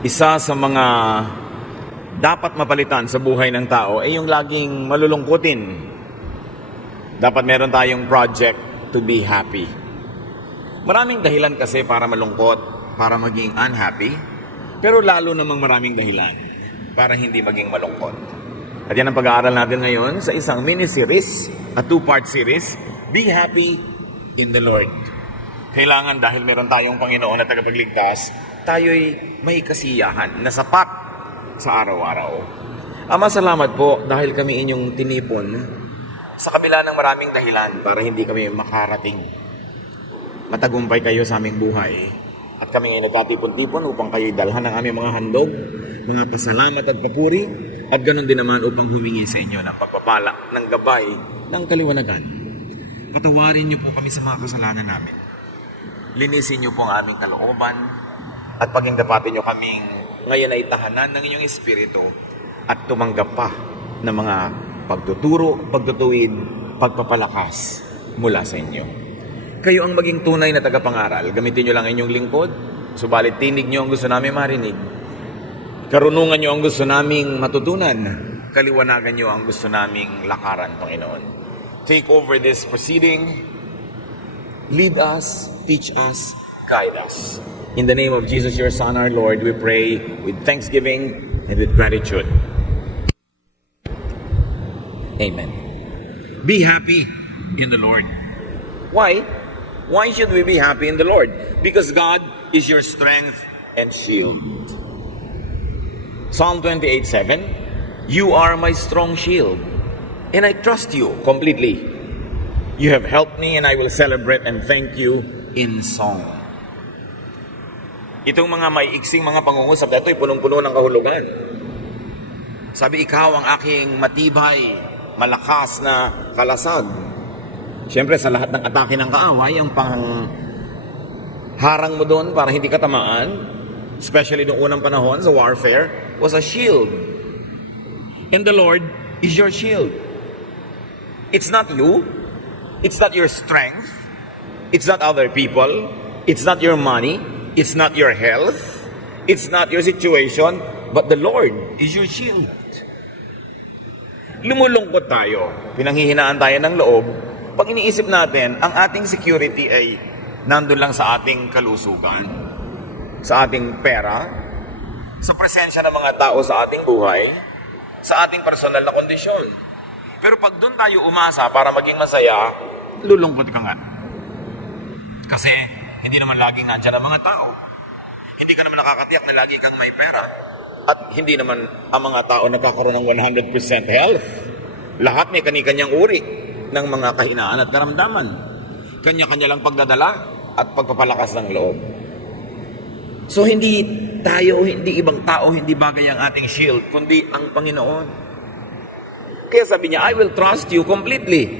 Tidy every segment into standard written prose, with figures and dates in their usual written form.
Isa sa mga dapat mapalitan sa buhay ng tao ay yung laging malulungkutin. Dapat meron tayong project to be happy. Maraming dahilan kasi para malungkot, para maging unhappy, pero lalo namang maraming dahilan para hindi maging malungkot. At yan ang pag-aaral natin ngayon sa isang mini-series, a two-part series, Be Happy in the Lord. Kailangan dahil meron tayong Panginoon na tagapagligtas, tayo'y may kasiyahan na sapat sa araw-araw. Ama, salamat po dahil kami inyong tinipon sa kabila ng maraming dahilan para hindi kami makarating. Matagumpay kayo sa aming buhay at kami ay nagkatipon-tipon upang kayo'y dalhan ng aming mga handog, mga pasalamat at papuri, at ganoon din naman upang humingi sa inyo ng pagpapala, ng gabay, ng kaliwanagan. Patawarin niyo po kami sa mga kasalanan namin. Linisin niyo po ang aming kalooban at pagingdapatin niyo kaming ngayon ay tahanan ng inyong espiritu at tumanggap pa ng mga pagtuturo, pagtutuwid, pagpapalakas mula sa inyo. Kayo ang maging tunay na tagapangaral. Gamitin niyo lang inyong lingkod, subalit tinig niyo ang gusto namin marinig. Karunungan niyo ang gusto naming matutunan. Kaliwanagan niyo ang gusto naming lakaran, Panginoon. Take over this proceeding. Lead us, teach us, guide us. In the name of Jesus, your Son, our Lord, we pray with thanksgiving and with gratitude. Amen. Be happy in the Lord. Why? Why should we be happy in the Lord? Because God is your strength and shield. Psalm 28:7, you are my strong shield, and I trust you completely. You have helped me, and I will celebrate and thank you in song. Itong mga may iksing mga pangungusap na ito ay punong-puno ng kahulugan. Sabi, ikaw ang aking matibay, malakas na kalasag. Siyempre, sa lahat ng atake ng kaaway, ang pangharang mo doon para hindi ka tamaan, especially noong unang panahon sa warfare, was a shield. And the Lord is your shield. It's not you. It's not your strength. It's not other people. It's not your money. It's not your health. It's not your situation. But the Lord is your shield. Lumulungkot tayo. Pinanghihinaan tayo ng loob. Pag iniisip natin, ang ating security ay nandun lang sa ating kalusugan, sa ating pera, sa presensya ng mga tao sa ating buhay, sa ating personal na kondisyon. Pero pag doon tayo umasa para maging masaya, lulungkot ka nga. Kasi hindi naman laging nandiyan ang mga tao. Hindi ka naman nakakatiyak na lagi kang may pera. At hindi naman ang mga tao nagkakaroon ng 100% health. Lahat may kani-kanyang uri ng mga kahinaan at karamdaman. Kanya-kanya lang pagdadala at pagpapalakas ng loob. So hindi tayo, hindi ibang tao, hindi bagay ang ating shield, kundi ang Panginoon. Kaya sabi niya, I will trust you completely.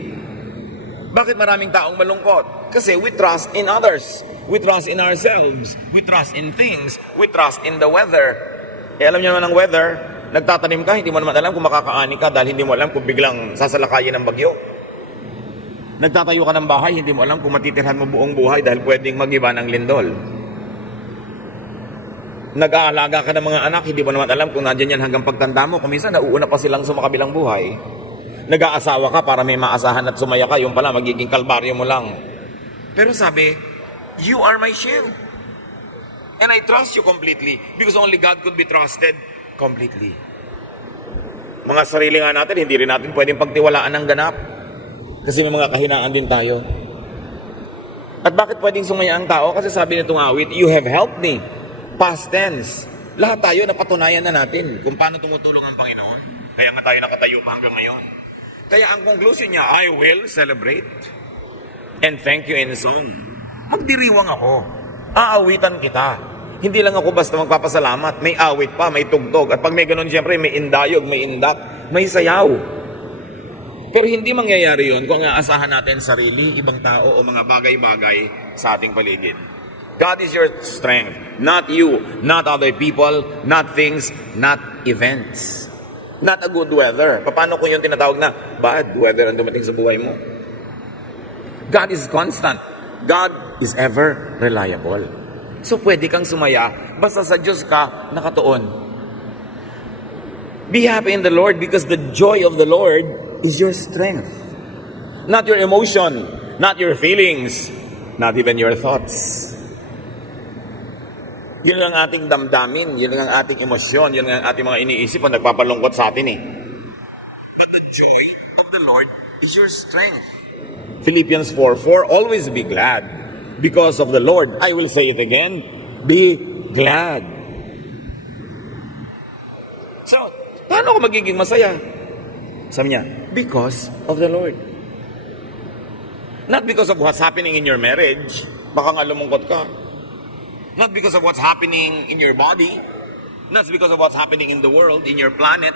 Bakit maraming taong malungkot? Kasi we trust in others. We trust in ourselves. We trust in things. We trust in the weather. Alam niyo naman ang weather, nagtatanim ka, hindi mo naman alam kung makakaani ka dahil hindi mo alam kung biglang sasalakayin ng bagyo. Nagtatayo ka ng bahay, hindi mo alam kung matitirhan mo buong buhay dahil pwedeng mag-iba ng lindol. Nag-aalaga ka ng mga anak, hindi mo naman alam kung nandiyan yan hanggang pagtanda mo. Kung minsan, nauuna pa silang sumakabilang buhay. Nag-aasawa ka para may maasahan at sumaya ka, yung pala, magiging kalbaryo mo lang. Pero sabi, you are my shield. And I trust you completely because only God could be trusted completely. Mga sarili nga natin, hindi rin natin pwedeng pagtiwalaan ng ganap. Kasi may mga kahinaan din tayo. At bakit pwedeng sumaya ang tao? Kasi sabi nitong awit, you have helped me. Past tense. Lahat tayo napatunayan na natin kung paano tumutulong ang Panginoon. Kaya nga tayo nakatayo pa hanggang ngayon. Kaya ang conclusion niya, I will celebrate and thank you in song. Magdiriwang ako. Aawitan kita. Hindi lang ako basta magpapasalamat. May awit pa, may tugtog. At pag may ganun, siyempre, may indayog, may indak, may sayaw. Pero hindi mangyayari yun kung aasahan natin sarili, ibang tao o mga bagay-bagay sa ating paligid. God is your strength, not you, not other people, not things, not events. Not a good weather. Paano kung yung tinatawag na bad weather ang dumating sa buhay mo? God is constant. God is ever reliable. So pwede kang sumaya, basta sa Diyos ka nakatuon. Be happy in the Lord because the joy of the Lord is your strength. Not your emotion, not your feelings, not even your thoughts. Yun ang ating damdamin, yun ang ating emosyon, yun ang ating mga iniisip ang nagpapalungkot sa atin eh. But the joy of the Lord is your strength. Philippians 4:4, always be glad because of the Lord. I will say it again, be glad. So, paano ako magiging masaya? Sabi niya, because of the Lord. Not because of what's happening in your marriage, baka nga lumungkot ka. Not because of what's happening in your body, not because of what's happening in the world, in your planet,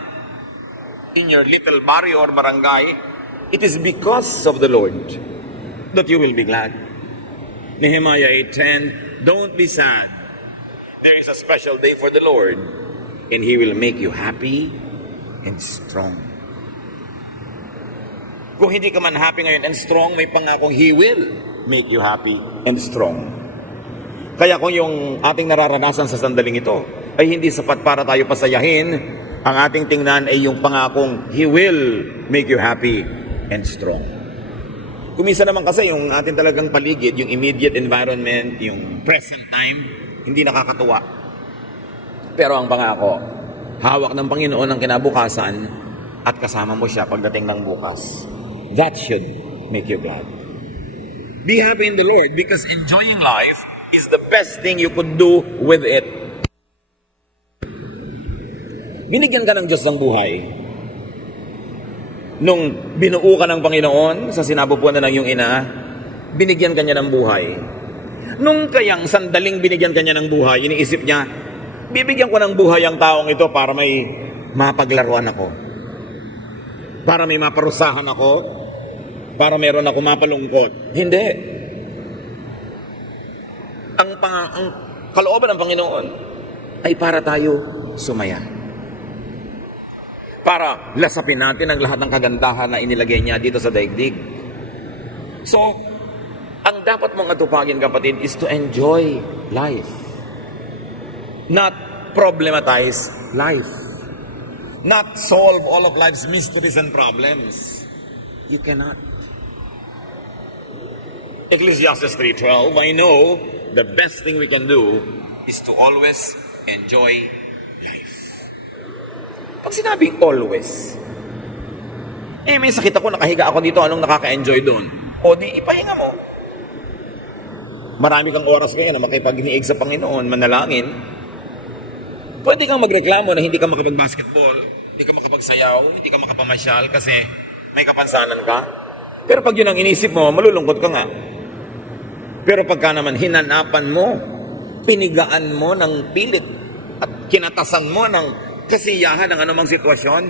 in your little barrio or barangay. It is because of the Lord that you will be glad. Nehemiah 8:10, don't be sad. There is a special day for the Lord, and He will make you happy and strong. Kung hindi ka man happy ngayon and strong, may pangakong He will make you happy and strong. Kaya kung yung ating nararanasan sa sandaling ito ay hindi sapat para tayo pasayahin, ang ating tingnan ay yung pangakong He will make you happy and strong. Kumisa naman kasi yung ating talagang paligid, yung immediate environment, yung present time, hindi nakakatuwa. Pero ang pangako, hawak ng Panginoon ang kinabukasan at kasama mo siya pagdating ng bukas. That should make you glad. Be happy in the Lord because enjoying life is the best thing you could do with it. Binigyan ka ng Diyos ng buhay. Nung binuo ka ng Panginoon sa sinabupuan na ng iyong ina, binigyan ka niya ng buhay. Nung kayang sandaling binigyan ka niya ng buhay, iniisip niya, bibigyan ko ng buhay ang taong ito para may mapaglaruan ako. Para may maparusahan ako. Para meron ako mapalungkot. Hindi. Ang kalooban ng Panginoon ay para tayo sumaya. Para lasapin natin ang lahat ng kagandahan na inilagay niya dito sa daigdig. So, ang dapat mong atupagin, kapatid, is to enjoy life. Not problematize life. Not solve all of life's mysteries and problems. You cannot. Ecclesiastes 3:12, I know the best thing we can do is to always enjoy life. Pag sinabing always, may sakit ako, nakahiga ako dito, anong nakaka-enjoy doon? O di, ipahinga mo. Marami kang oras kaya na makipag-iniig sa Panginoon, manalangin. Pwede kang magreklamo na hindi ka makapag-basketball, hindi ka makapagsayaw, hindi ka makapamasyal kasi may kapansanan ka. Pero pag yun ang inisip mo, malulungkot ka nga. Pero pagka naman hinanapan mo, pinigaan mo ng pilit at kinatasan mo ng kasiyahan ng anumang sitwasyon,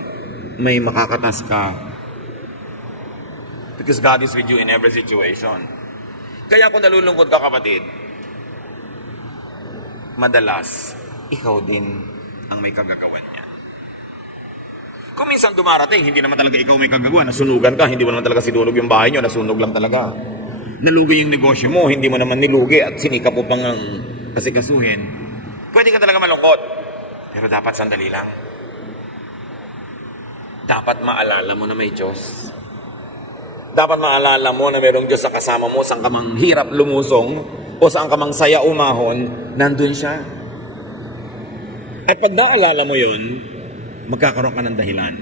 may makakatas ka. Because God is with you in every situation. Kaya kung nalulungkot ka, kapatid, madalas, ikaw din ang may kagagawan niya. Kung minsan dumarating, hindi naman talaga ikaw may kagagawa, nasunugan ka, hindi mo naman talaga sinunog yung bahay nyo, nasunog lang talaga. Nalugi yung negosyo mo, hindi mo naman nilugi at sinikap mo pang asikasuhin. Pwede ka talaga malungkot, pero dapat sandali lang. Dapat maalala mo na may Diyos. Dapat maalala mo na mayroong Diyos sa kasama mo, saan ka mang hirap lumusong o saan ka mang saya umahon, nandun siya. At pag naalala mo yun, magkakaroon ka ng dahilan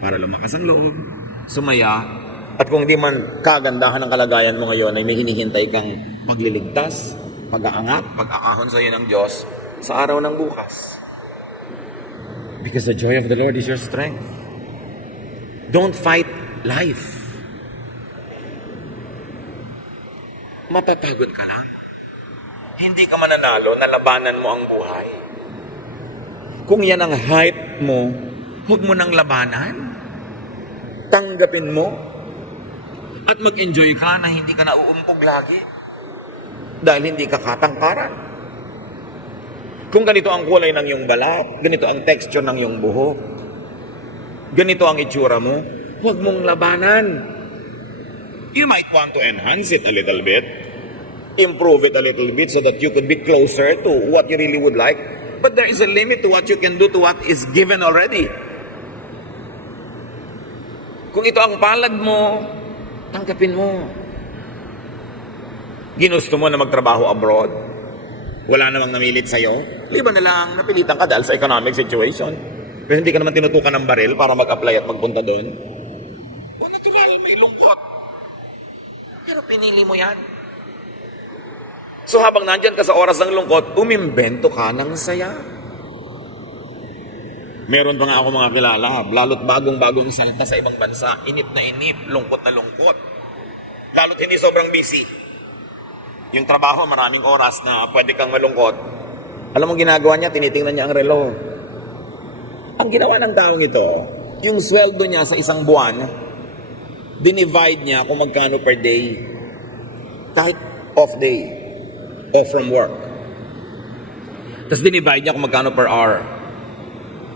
para lumakas ang loob, sumaya, at kung hindi man kagandahan ng kalagayan mo ngayon ay may hinihintay kang pagliligtas, pag-aangat, pag-aahon sa iyo ng Diyos sa araw ng bukas. Because the joy of the Lord is your strength. Don't fight life. Mapapagod ka lang. Hindi ka mananalo, nalabanan mo ang buhay. Kung yan ang hype mo, huwag mo nang labanan. Tanggapin mo. At mag-enjoy ka na hindi ka nauumpog lagi. Dahil hindi ka katangkaran. Kung ganito ang kulay ng iyong balat, ganito ang texture ng iyong buhok, ganito ang itsura mo, huwag mong labanan. You might want to enhance it a little bit. improve it a little bit so that you could be closer to what you really would like. But there is a limit to what you can do to what is given already. Kung ito ang palad mo, tanggapin mo. Ginusto mo na magtrabaho abroad, wala namang namilit sa'yo, liban na lang napilitan ka dahil sa economic situation. Pero hindi ka naman tinutukan ng baril para mag-apply at magpunta doon. O natural, may lungkot. Pero pinili mo yan. So habang nandyan ka sa oras ng lungkot, umimbento ka ng saya. Meron pa nga ako mga kilala, lalo't bagong-bagong salta sa ibang bansa, inip na inip, lungkot na lungkot. Lalo't hindi sobrang busy. Yung trabaho, maraming oras na pwede kang malungkot. Alam mo ginagawa niya, tinitingnan niya ang relo. Ang ginawa ng taong ito, yung sweldo niya sa isang buwan, dinivide niya kung magkano per day. Kahit off day, off from work. Tapos dinivide niya kung magkano per hour.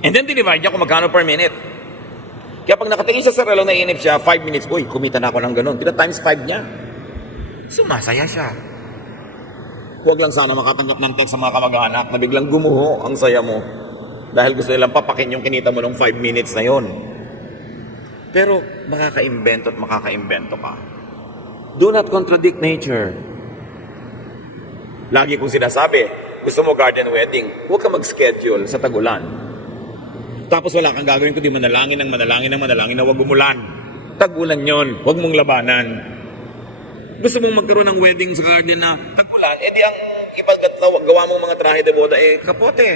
And then dinivide niya kung magkano per minute. Kaya pag nakatingin siya sa relo, naiinip siya, 5 minutes, uy, kumita na ako ng ganun. Tila times 5 niya. So masaya siya. Huwag lang sana makatanggap ng text sa mga kamag-anak na biglang gumuho ang saya mo. Dahil gusto nilang papakin yung kinita mo ng 5 minutes na yon. Pero makaka-imbento at makaka-imbento ka. Do not contradict nature. Lagi kong sinasabi, gusto mo garden wedding, huwag ka mag-schedule sa tag-ulan. Tapos wala kang gagawin kundi manalangin ng manalangin ng manalangin na huwag umulan. Tag-ulan yon, huwag mong labanan. Gusto mong magkaroon ng wedding sa garden na tag-ulan, edi ang ipaggawa mong mga trahe de boda, kapote.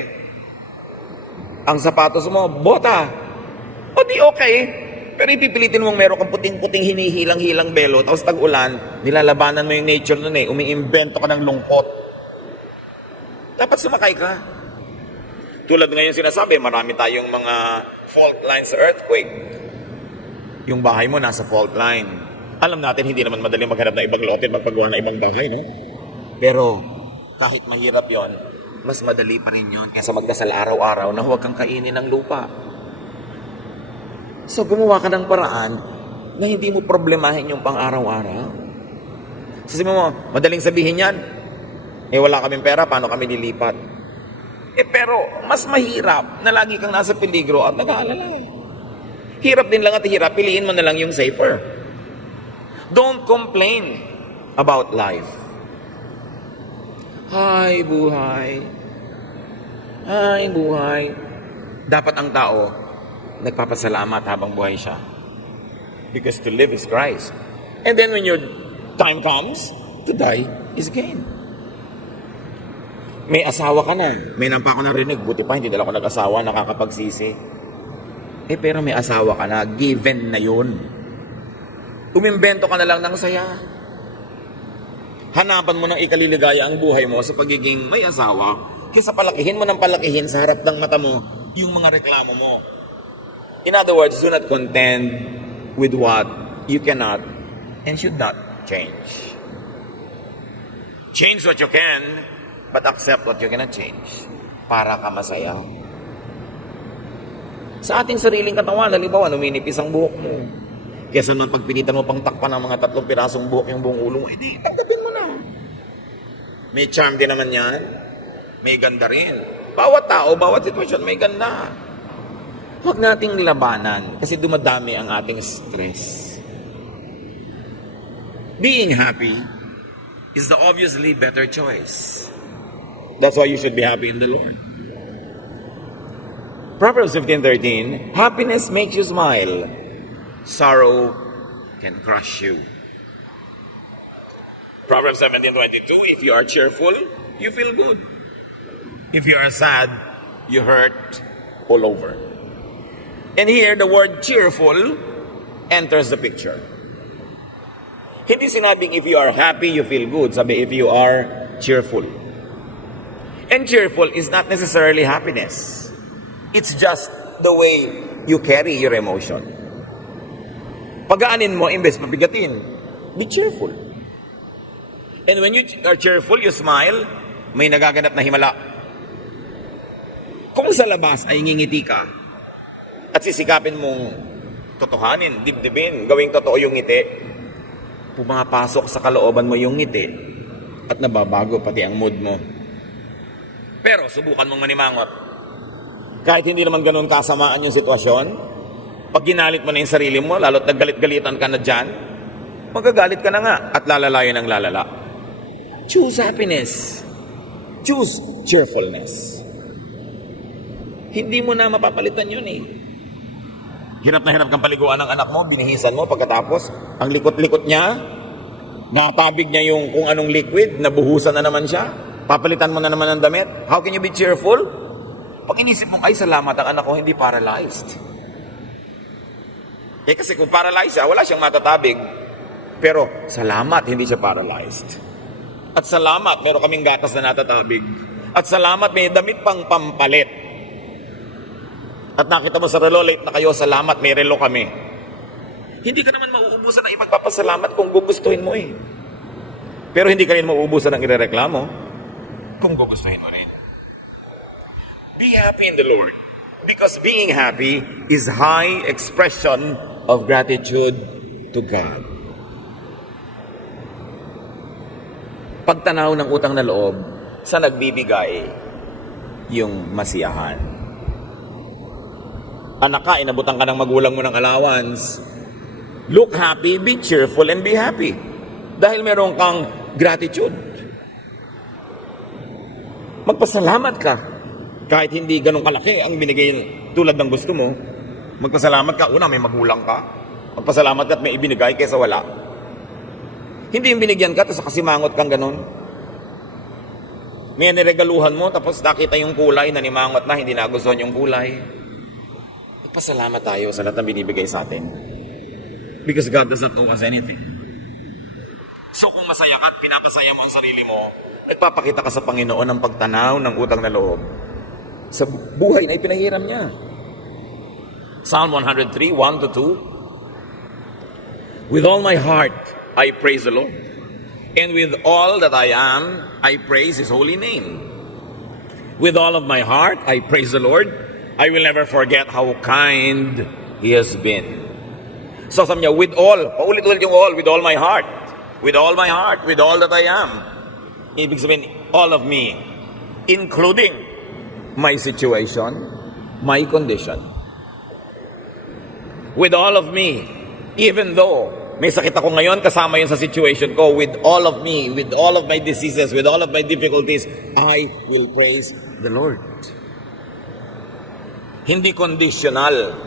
Ang sapatos mo, bota. O di okay. Pero ipipilitin mong meron kang puting-puting hinihilang-hilang belo, tapos tag-ulan, nilalabanan mo yung nature nun umiimbento ka ng lungkot. Dapat sumakay ka. Tulad ngayon sinasabi, marami tayong mga fault lines sa earthquake. Yung bahay mo nasa fault line. Alam natin, hindi naman madaling maghanap ng ibang lote, magpagawa ng ibang bahay, no? Pero, kahit mahirap yon, mas madali pa rin yun kaysa magdasal araw-araw na huwag kang kainin ng lupa. So, gumawa ka ng paraan na hindi mo problemahin yung pang-araw-araw. Sabi mo, madaling sabihin yan, wala kaming pera, paano kami lilipat? Pero, mas mahirap na lagi kang nasa peligro at nag-aalala. Hirap din lang at hirap, piliin mo na lang yung safer. Don't complain about life. Hay buhay. Hay buhay. Dapat ang tao nagpapasalamat habang buhay siya. Because to live is Christ. And then when your time comes, to die is gain. May asawa ka na. May nampa ko narinig. Buti pa, hindi dala ko nag-asawa, nakakapagsisi. Pero may asawa ka na. Given na yun. Umimbento ka na lang ng saya. Hanapan mo ng ikaliligaya ang buhay mo sa pagiging may asawa kaysa palakihin mo ng palakihin sa harap ng mata mo yung mga reklamo mo. In other words, do not contend with what you cannot and should not change. Change what you can, but accept what you cannot change para ka masaya. Sa ating sariling katawan, halimbawa, numinipis ang buhok mo. Kesa naman pagpilitan mo pang takpan ng mga 3 pirasong buhok yung buong ulo mo, tanggapin mo na. May charm din naman yan. May ganda rin. Bawat tao, bawat sitwasyon, may ganda. Huwag nating labanan kasi dumadami ang ating stress. Being happy is the obviously better choice. That's why you should be happy in the Lord. Proverbs 15:13, happiness makes you smile. Sorrow can crush you. Proverbs 17:22, if you are cheerful, you feel good. If you are sad, you hurt all over. And here, the word cheerful enters the picture. Hindi sinabing if you are happy, you feel good. Sabi, if you are cheerful. And cheerful is not necessarily happiness. It's just the way you carry your emotion. Pagaanin mo, imbes mabigatin. Be cheerful. And when you are cheerful, you smile, may nagaganap na himala. Kung sa labas ay ngingiti ka, at sisikapin mong totohanin, dibdibin, gawing totoo yung ngiti, pumapasok sa kalooban mo yung ngiti, at nababago pati ang mood mo. Pero subukan mong manimangot. Kahit hindi naman ganun kasamaan yung sitwasyon, pag ginalit mo na yung sarili mo, lalo't naggalit-galitan ka na dyan, magagalit ka na nga at lalalayan ng lalala. Choose happiness. Choose cheerfulness. Hindi mo na mapapalitan yun eh. Hirap na hirap kang paliguan ng anak mo, binihisan mo, pagkatapos, ang likot-likot niya, nakatabig niya yung kung anong liquid, nabuhusan na naman siya, papalitan mo na naman ng damit. How can you be cheerful? Pag inisip mo, ay salamat ang anak ko hindi paralyzed. Eh kasi kung paralyzed siya, wala siyang matatabig. Pero salamat, hindi siya paralyzed. At salamat, meron kaming gatas na natatabig. At salamat, may damit pang pampalit. At nakita mo sa relo, late na kayo, salamat, may relo kami. Hindi ka naman mauubusan ng ipagpapasalamat kung gugustuhin mo eh. Pero hindi ka rin mauubusan ng irereklamo kung gugustuhin mo rin. Be happy in the Lord, because being happy is high expression of gratitude to God. Pagtanaw ng utang na loob sa nagbibigay yung masiyahan. Anak ka, inabutan ka ng magulang mo ng allowance. Look happy, be cheerful, and be happy. Dahil meron kang gratitude. Magpasalamat ka. Kahit hindi ganun kalaki ang binigay tulad ng gusto mo, magpasalamat ka. Una, may magulang ka. Magpasalamat ka at may ibinigay kaysa wala. Hindi yung binigyan ka, tapos kasimangot kang ganun. May niregaluhan mo, tapos nakita yung kulay, nanimangot na, hindi nagustuhan yung kulay. Magpasalamat tayo sa lahat ng binibigay sa atin. Because God does not owe us anything. So kung masaya ka at pinapasaya mo ang sarili mo, nagpapakita ka sa Panginoon ng pagtanaw ng utang na loob sa buhay na ipinahiram niya. Psalm 103, 1-2. With all my heart, I praise the Lord. And with all that I am, I praise His holy name. With all of my heart, I praise the Lord. I will never forget how kind He has been. So sabi niya, with all, paulit-ulit yung all, with all my heart. With all my heart, with all that I am. Ibig sabihin, all of me, including my situation, my condition. With all of me, even though may sakit ako ngayon, kasama yun sa situation ko, with all of me, with all of my diseases, with all of my difficulties, I will praise the Lord. Hindi conditional.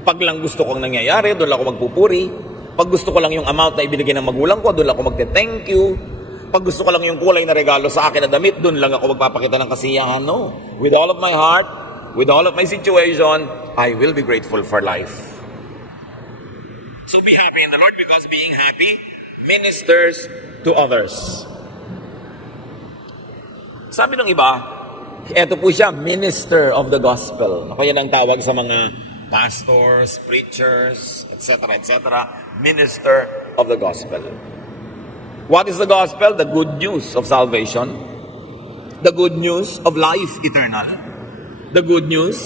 Pag lang gusto kong nangyayari, doon lang ako magpupuri. Pag gusto ko lang yung amount na ibinigay ng magulang ko, doon lang ako magte-thank you. Pag gusto ko lang yung kulay na regalo sa akin na damit, doon lang ako magpapakita ng kasiyahan. No. With all of my heart, with all of my situation, I will be grateful for life. So be happy in the Lord, because being happy ministers to others. Sabi ng iba, eto po siya, minister of the gospel. Kaya nang tawag sa mga pastors, preachers, etc., etc., minister of the gospel. What is the gospel? The good news of salvation. The good news of life eternal. The good news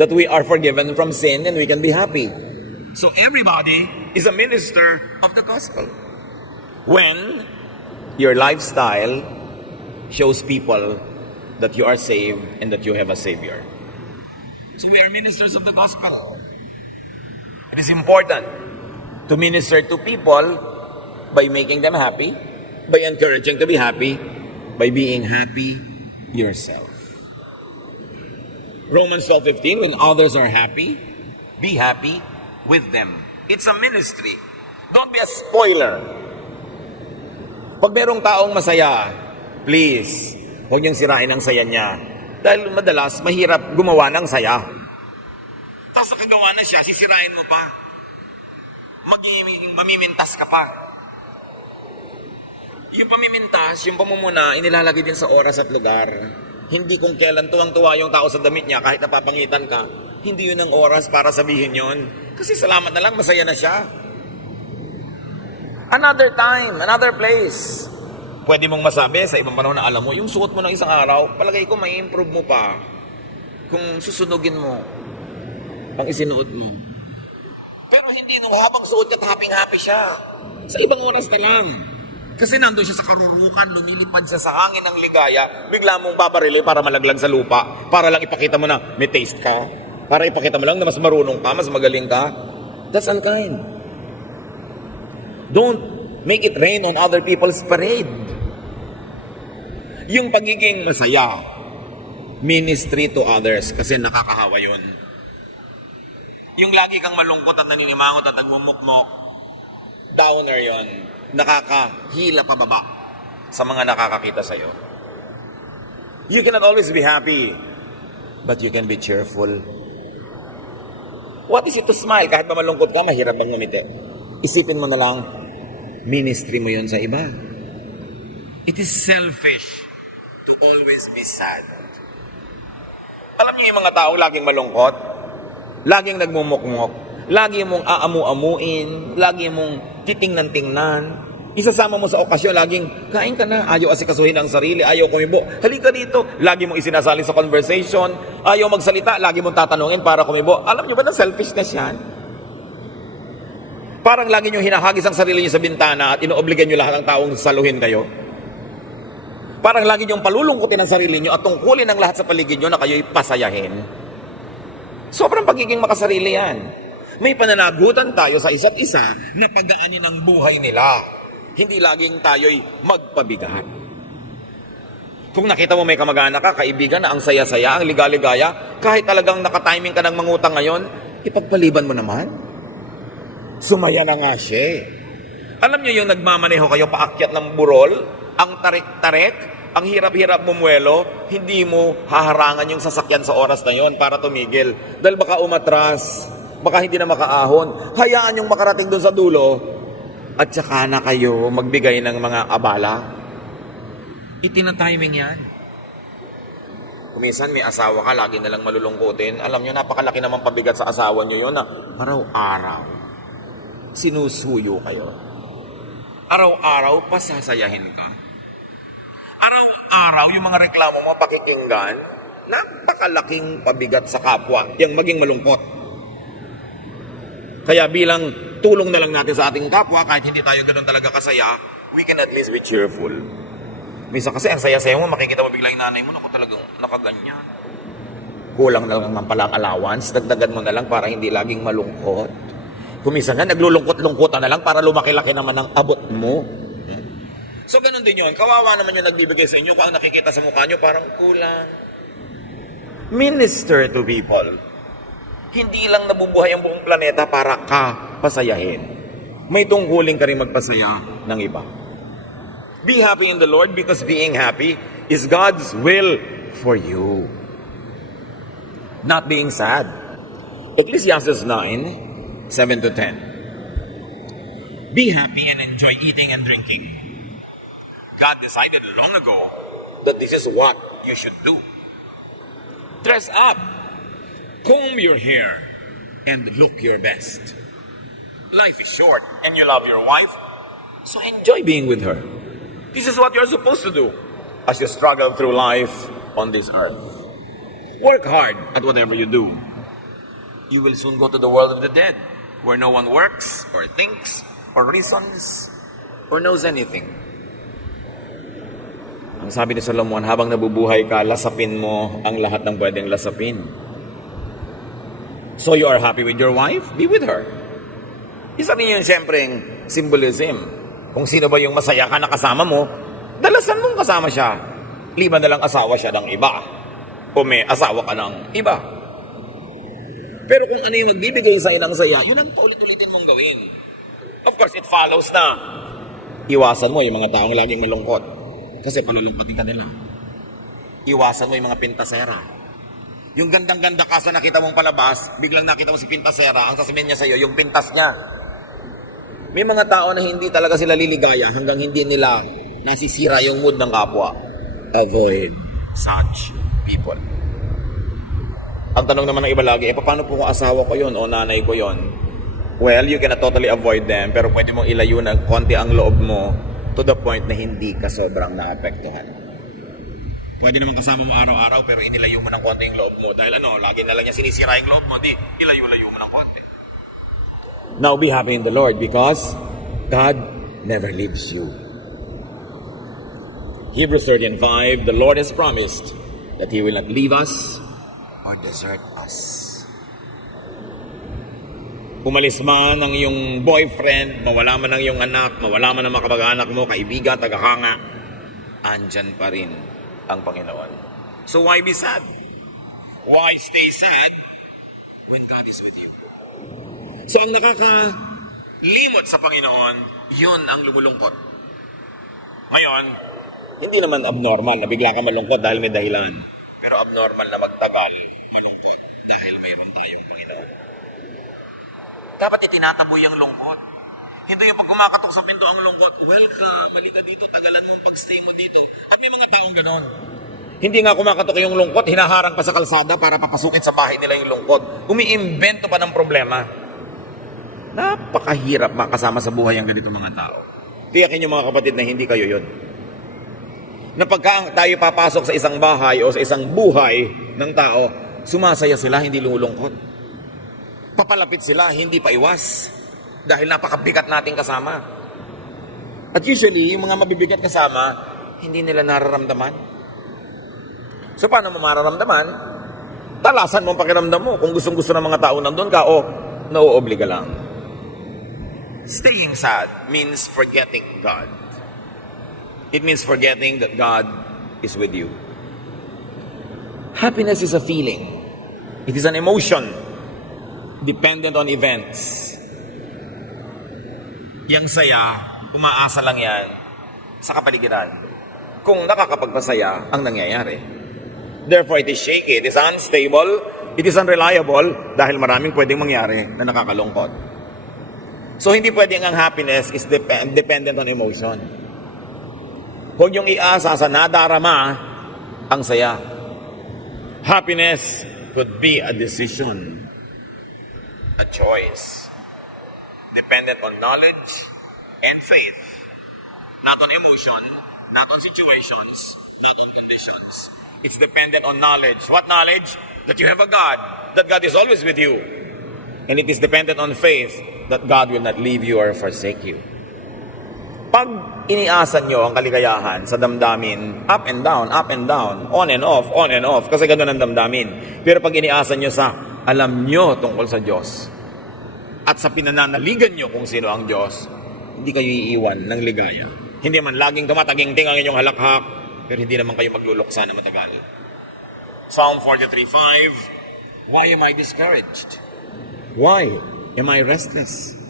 that we are forgiven from sin and we can be happy. So everybody is a minister of the gospel. When your lifestyle shows people that you are saved and that you have a Savior. So we are ministers of the gospel. It is important to minister to people by making them happy, by encouraging to be happy, by being happy yourself. Romans 12:15, when others are happy, be happy with them. It's a ministry. Don't be a spoiler. Pag merong taong masaya, please, huwag niyang sirain ang saya niya. Dahil madalas, mahirap gumawa ng saya. Tapos nakagawa na siya, sisirain mo pa. Mamimintas ka pa. Yung pamimintas, yung pamumuna, inilalagay din sa oras at lugar. Hindi kung kailan tuwang-tuwa yung tao sa damit niya, kahit napapangitan ka, hindi yun ang oras para sabihin yun. Kasi salamat na lang, masaya na siya. Another time, another place. Pwede mong masabi sa ibang panahon na alam mo, yung suot mo ng isang araw, palagay ko may improve mo pa kung susunugin mo ang isinuot mo. Pero hindi nung habang suot ka, happy-happy siya. Sa ibang oras na lang. Kasi nandun siya sa karurukan, lumilipad siya sa hangin ng ligaya, bigla mong babarili para malaglag sa lupa, para lang ipakita mo na may taste ka, para ipakita mo lang na mas marunong ka, mas magaling ka. That's unkind. Don't make it rain on other people's parade. Yung pagiging masaya, ministry to others, kasi nakakahawa yun. Yung lagi kang malungkot at naninimangot at nagmumukmok, downer yon, nakakahila pababa sa mga nakakakita sa'yo. You cannot always be happy, but you can be cheerful. What is it to smile? Kahit ba malungkot ka, mahirap bang ngumiti? Isipin mo na lang, ministry mo yon sa iba. It is selfish to always be sad. Alam niyo yung mga taong laging malungkot, laging nagmumukmok, lagi mong aamu-amuin, lagi mong titingnan-tingnan, isasama mo sa okasyon, laging, kain ka na, ayaw asikasuhin ang sarili, ayaw kumibo, halika dito, lagi mong isinasali sa conversation, ayaw magsalita, lagi mong tatanungin para kumibo. Alam niyo ba na selfishness yan? Parang lagi niyo hinahagis ang sarili niyo sa bintana at inoobligan niyo lahat ng taong saluhin kayo. Parang lagi niyong palulungkutin ang sarili niyo at tungkulin ang lahat sa paligid niyo na kayo'y pasayahin. Sobrang pagiging makasarili yan. May pananagutan tayo sa isa't isa na pagaanin ang buhay nila. Hindi laging tayo'y magpabigat. Kung nakita mo may kamag-anak ka, kaibigan na ang saya-saya, ang ligaligaya, kahit talagang nakatiming ka ng mangutang ngayon, ipagpaliban mo naman. Sumaya na nga siya. Alam niyo yung nagmamaneho kayo paakyat ng burol, ang tarik-tarik, ang hirap-hirap bumuelo, hindi mo haharangan yung sasakyan sa oras na yon para tumigil. Dahil baka umatras, baka hindi na makaahon. Hayaan yung makarating doon sa dulo at saka na kayo magbigay ng mga abala. Itinatiming yan. Kuminsan may asawa ka, lagi nalang malulungkutin. Alam nyo, napakalaki naman pabigat sa asawa nyo yun na araw-araw sinusuyo kayo. Araw-araw pasasayahin ka. Araw-araw yung mga reklamo mo pakikinggan, napakalaking pabigat sa kapwa, yung maging malungkot. Kaya bilang tulong na lang natin sa ating kapwa, kahit hindi tayo ganoon talaga kasaya, we can at least be cheerful. Minsan kasi ang saya-saya mo, makikita mo bigla yung nanay mo, naku talagang nakaganyan. Kulang na lang pala ang allowance, dagdagan mo na lang para hindi laging malungkot. Kuminsan nga, naglulungkot-lungkotan na lang para lumaki-laki naman ang abot mo. So, ganun din yun. Kawawa naman yung nagbibigay sa inyo. Kung ang nakikita sa mukha nyo, parang kulang. Minister to people. Hindi lang nabubuhay ang buong planeta para ka pasayahin. May tungkulin ka rin magpasaya ng iba. Be happy in the Lord because being happy is God's will for you. Not being sad. Ecclesiastes 9, 7 to 10. Be happy and enjoy eating and drinking. God decided long ago that this is what you should do. Dress up, comb your hair, and look your best. Life is short and you love your wife, so enjoy being with her. This is what you're supposed to do as you struggle through life on this earth. Work hard at whatever you do. You will soon go to the world of the dead, where no one works or thinks or reasons or knows anything. Ang sabi ni Solomon, habang nabubuhay ka, lasapin mo ang lahat ng pwedeng lasapin. So you are happy with your wife? Be with her. Isa rin yun siyempreng symbolism. Kung sino ba yung masaya ka na kasama mo, dalasan mong kasama siya. Liban na lang asawa siya ng iba. O may asawa ka ng iba. Pero kung ano yung magbibigay sa inang saya, yun ang paulit-ulitin mong gawin. Of course, it follows na iwasan mo yung mga taong laging malungkot. Kasi palulungkotin ka nila. Iwasan mo yung mga pintasera. Yung gandang-ganda ka sa nakita mong palabas, biglang nakita mo si pintasera, ang sasabihin niya sa'yo, yung pintas niya. May mga tao na hindi talaga sila liligaya hanggang hindi nila nasisira yung mood ng kapwa. Avoid such people. Ang tanong naman ng iba lagi, paano po kung asawa ko yon o nanay ko yon? Well, you cannot totally avoid them, pero pwede mong ilayo ng konti ang loob mo to the point na hindi ka sobrang naapektuhan. Pwede naman kasama mo araw-araw pero inilayo mo ng konti yung loob mo dahil lagi na lang niya sinisira yung loob mo, di ilayo-layo mo ng konti. Now be happy in the Lord because God never leaves you. Hebrews 13:5, the Lord has promised that He will not leave us or desert us. Umalis man ang iyong boyfriend, mawala man ang iyong anak, mawala man ang mga kamag-anak mo, kaibigan, tagahanga, andyan pa rin ang Panginoon. So why be sad? Why stay sad when God is with you? So ang nakakalimot sa Panginoon, yun ang lumulungkot. Ngayon, hindi naman abnormal na bigla ka malungkot dahil may dahilan. Pero abnormal na magtagal malungkot dahil mayroon tayong Panginoon. Dapat itinataboy ang lungkot. Hindi yung pag kumakatok sa pinto ang lungkot, welcome, mali ka dito, tagalan mo pag-stay mo dito. At may mga taong ganon. Hindi nga kumakatok yung lungkot, hinaharang pa sa kalsada para papasukin sa bahay nila yung lungkot. Umiimbento pa ng problema. Napakahirap makasama sa buhay ang ganito mga tao. Tiyakin yung mga kapatid na hindi kayo yun. Na pagka tayo papasok sa isang bahay o sa isang buhay ng tao, sumasaya sila, hindi lulungkot. Papalapit sila, hindi paiwas. Dahil napakabigat nating kasama. At usually, yung mga mabibigat kasama, hindi nila nararamdaman. So, paano mo mararamdaman? Talasan mo ang pakiramdam mo. Kung gustong-gusto ng mga tao nandun ka, o nauobliga lang. Staying sad means forgetting God. It means forgetting that God is with you. Happiness is a feeling. It is an emotion dependent on events. Yang saya, umaasa lang yan sa kapaligiran. Kung nakakapagpasaya ang nangyayari. Therefore, it is shaky, it is unstable, it is unreliable dahil maraming pwedeng mangyari na nakakalungkot. So, hindi pwedeng ang happiness is dependent on emotion. Huwag yung iasa sa nadarama ang saya. Happiness could be a decision, a choice, dependent on knowledge and faith, not on emotion, not on situations, not on conditions. It's dependent on knowledge. What knowledge? That you have a God, that God is always with you. And it is dependent on faith that God will not leave you or forsake you. Pag iniasan nyo ang kaligayahan sa damdamin, up and down, on and off, kasi ganun ang damdamin. Pero pag iniasan nyo sa alam nyo tungkol sa Diyos, at sa pinananaligan nyo kung sino ang Diyos, hindi kayo iiwan ng ligaya. Hindi man laging tumataging-ting ang inyong halakhak, pero hindi naman kayo magluluksa na matagal. Psalm 43:5, why am I discouraged? Why am I restless?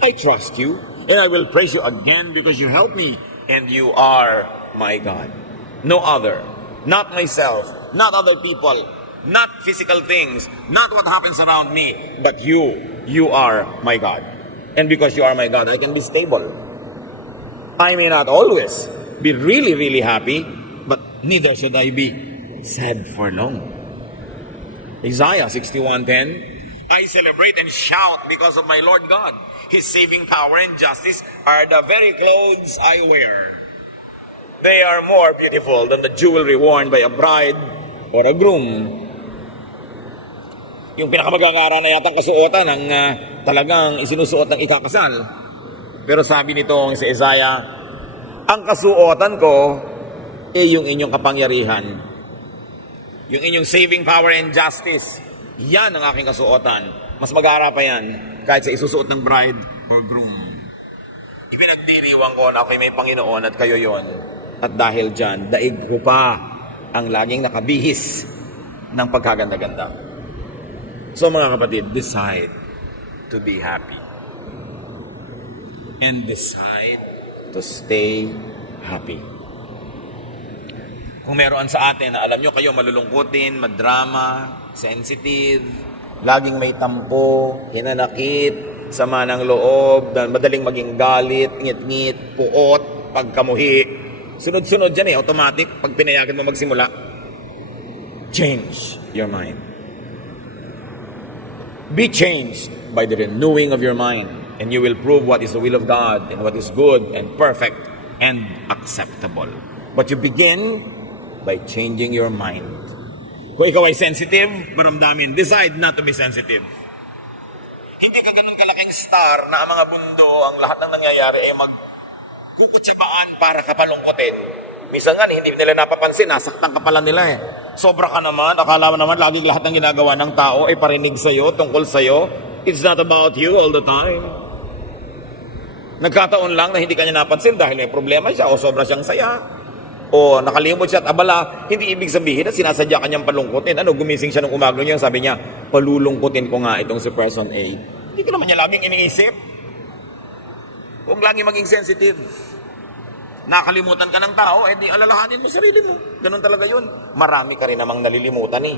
I trust you, and I will praise you again because you help me, and you are my God. No other, not myself, not other people, not physical things, not what happens around me, but you are my God. And because you are my God, I can be stable. I may not always be really, really happy, but neither should I be sad for long. Isaiah 61:10, I celebrate and shout because of my Lord God. His saving power and justice are the very clothes I wear. They are more beautiful than the jewelry worn by a bride or a groom. Yung pinakamagagara na yatang kasuotan ng talagang isinusuot ng ikakasal. Pero sabi nitong si Isaiah, ang kasuotan ko ay yung inyong kapangyarihan. Yung inyong saving power and justice. Yan ang aking kasuotan. Mas magara pa yan kahit sa isusuot ng bride or groom. Ipinagdiriwang ko na ako'y may Panginoon at kayo yon. At dahil dyan, daig ko pa ang laging nakabihis ng pagkaganda-ganda. So mga kapatid, decide to be happy. And decide to stay happy. Kung meron sa atin na alam nyo kayo malulungkutin, madrama, sensitive, laging may tampo, hinanakit, sama ng loob, madaling maging galit, ngit-ngit, puot, pagkamuhi. Sunod-sunod dyan automatic, pag pinayagan mo magsimula. Change your mind. Be changed by the renewing of your mind, and you will prove what is the will of God, and what is good, and perfect, and acceptable. But you begin by changing your mind. Kung ikaw ay sensitive, maramdamin, decide not to be sensitive. Hindi ka ganun kalaking star na ang mga mundo, ang lahat ng nangyayari ay magkukutsabaan para kapalungkotin. Minsan nga, hindi nila napapansin, nasaktan ka pala nila eh. Sobra ka naman, akala mo naman laging lahat ng ginagawa ng tao ay parinig sa'yo, tungkol sa'yo. It's not about you all the time. Nagkataon lang na hindi kanya napansin dahil may problema siya o sobra siyang saya. O nakalimot siya at abala, hindi ibig sabihin na sinasadya kanyang palungkutin. Ano, gumising siya nung umaga niya, sabi niya, palulungkutin ko nga itong si person A. Hindi ko naman niya laging iniisip. Huwag lagi maging sensitive. Nakalimutan ka ng tao, di alalahanin mo sarili mo. Ganun talaga yun. Marami ka rin namang nalilimutan eh.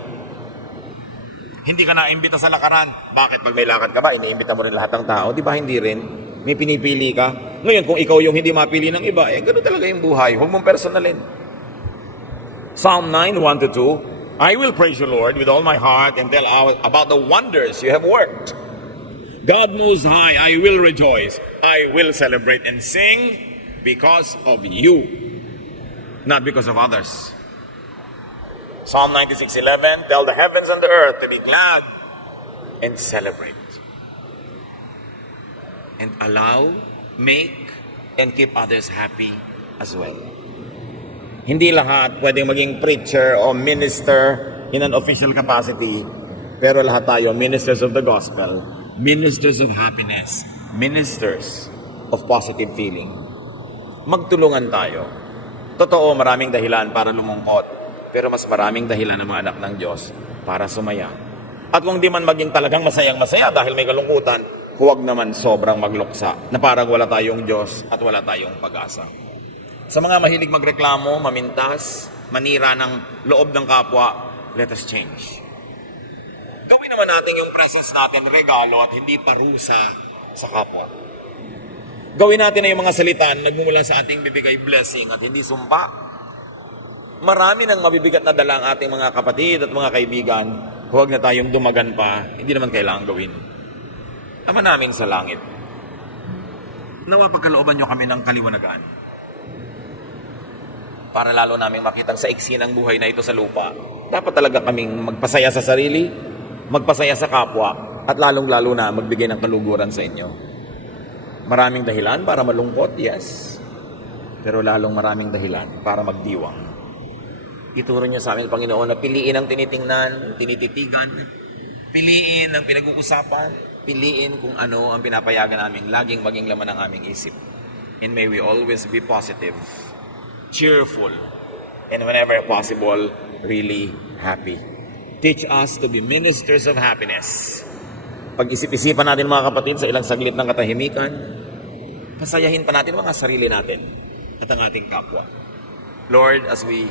Hindi ka naimbita sa lakaran. Bakit pag may lakad ka ba, iniimbita mo rin lahat ng tao? Di ba hindi rin? May pinipili ka. Ngayon, kung ikaw yung hindi mapili ng iba, ganun talaga yung buhay. Huwag mong personalin. Psalm 9, 1-2, I will praise you, Lord, with all my heart and tell about the wonders you have worked. God Most High, I will rejoice. I will celebrate and sing because of you, not because of others. Psalm 96:11, tell the heavens and the earth to be glad and celebrate. And allow, make, and keep others happy as well. Hindi lahat pwedeng maging preacher o minister in an official capacity, pero lahat tayo ministers of the gospel, ministers of happiness, ministers of positive feeling. Magtulungan tayo. Totoo, maraming dahilan para lumungkot, pero mas maraming dahilan ng mga anak ng Diyos para sumaya. At kung di man maging talagang masayang-masaya dahil may kalungkutan, huwag naman sobrang magluksa na parang wala tayong Diyos at wala tayong pag-asa. Sa mga mahilig magreklamo, mamintas, manira ng loob ng kapwa, let us change. Gawin naman natin yung presence natin regalo at hindi parusa sa kapwa. Gawin natin na yung mga salita na nagmumula sa ating bibigay blessing at hindi sumpa. Marami nang mabibigat na dala ang ating mga kapatid at mga kaibigan. Huwag na tayong dumagan pa. Hindi naman kailangan gawin. Ama namin sa langit, nawa pagkalooban nyo kami ng kaliwanagan para lalo naming makitang sa iksi ng buhay na ito sa lupa. Dapat talaga kaming magpasaya sa sarili, magpasaya sa kapwa, at lalong-lalo na magbigay ng kaluguran sa inyo. Maraming dahilan para malungkot, yes. Pero lalong maraming dahilan para magdiwang. Ituro niyo sa amin, Panginoon, na piliin ang tinitingnan, tinititigan, piliin ang pinag-uusapan, piliin kung ano ang pinapayagan namin, laging maging laman ng aming isip. And may we always be positive, cheerful, and whenever possible, really happy. Teach us to be ministers of happiness. Pag-isip-isipan natin mga kapatid sa ilang saglit ng katahimikan, pasayahin pa natin mga sarili natin at ang ating kapwa. Lord, as we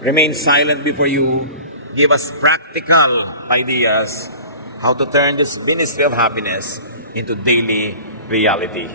remain silent before you, give us practical ideas how to turn this ministry of happiness into daily reality.